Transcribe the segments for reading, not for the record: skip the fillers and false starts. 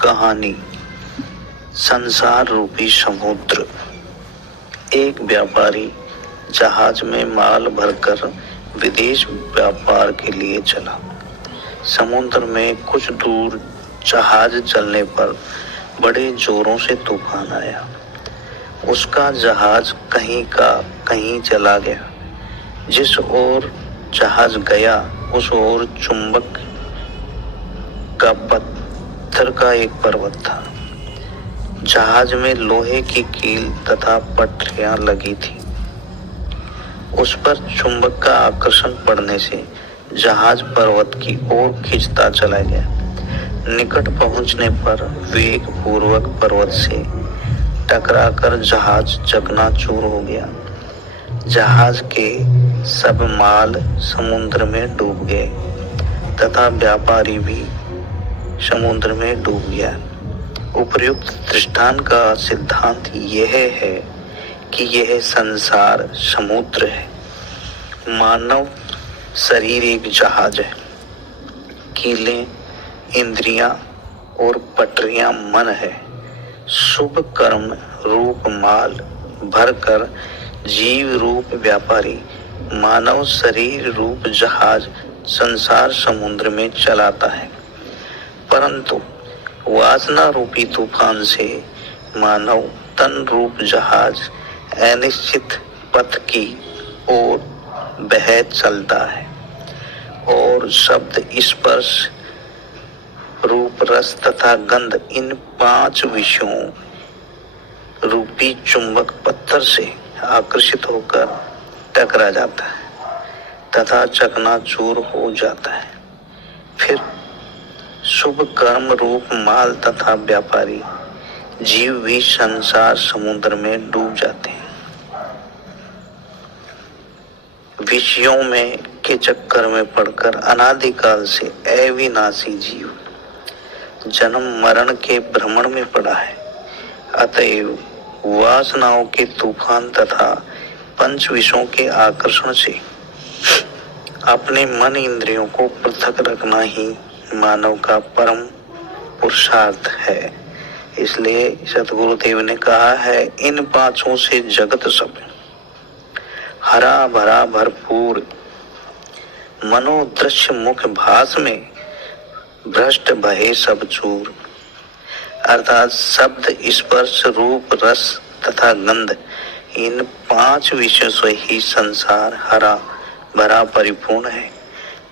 कहानी संसार रूपी समुद्र। एक व्यापारी जहाज में माल भरकर विदेश व्यापार के लिए चला। समुद्र में कुछ दूर जहाज चलने पर बड़े जोरों से तूफान आया। उसका जहाज कहीं का कहीं चला गया। जिस ओर जहाज गया उस ओर चुंबक का पत्थर का एक पर्वत था। जहाज में लोहे की कील तथा पटरियां लगी थी। उस पर चुंबक का आकर्षण पड़ने से जहाज पर्वत की ओर खिंचता चला गया। निकट पहुंचने पर वेग पूर्वक पर्वत से टकराकर जहाज चकनाचूर हो गया। जहाज के सब माल समुद्र में डूब गए तथा व्यापारी भी समुद्र में डूब गया। उपर्युक्त दृष्टांत का सिद्धांत यह है कि यह संसार समुद्र है। मानव शरीर एक जहाज है। कीलें इंद्रियां और पटरियां मन है। शुभ कर्म रूप माल भरकर जीव रूप व्यापारी मानव शरीर रूप जहाज संसार समुद्र में चलाता है। परंतु वासना रूपी तूफान से मानव तन रूप जहाज अनिश्चित पथ की ओर बह चलता है और शब्द स्पर्श रूप रस तथा गंध इन 5 विषयों रूपी चुंबक पत्थर से आकर्षित होकर टकरा जाता है तथा चकनाचूर हो जाता है। फिर शुभ कर्म रूप माल तथा व्यापारी जीव भी संसार समुद्र में डूब जाते हैं। विषयों में के चक्कर में पड़कर अनादिकाल से अविनाशी जीव जन्म मरण के भ्रमण में पड़ा है। अतएव वासनाओं के तूफान तथा पंच विषयों के आकर्षण से अपने मन इंद्रियों को पृथक रखना ही मानव का परम पुरुषार्थ है। इसलिए सतगुरुदेव ने कहा है, इन 5 से जगत सब हरा भरा भरपूर मनोदृश्य मुख भास में भ्रष्ट भये सब चूर। अर्थात शब्द स्पर्श रूप रस तथा गंध इन 5 विषयों से ही संसार हरा भरा परिपूर्ण है।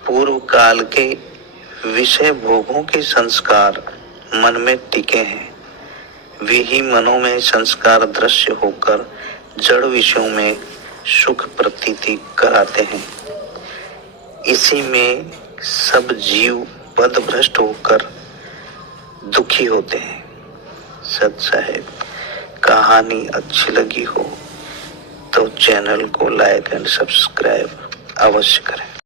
पूर्व काल के विषय भोगों के संस्कार मन में टिके हैं। वे ही मनों में संस्कार दृश्य होकर जड़ विषयों में सुख प्रतीति कराते हैं। इसी में सब जीव पदभ्रष्ट होकर दुखी होते हैं। सत साहेब, कहानी अच्छी लगी हो तो चैनल को लाइक एंड सब्सक्राइब अवश्य करें।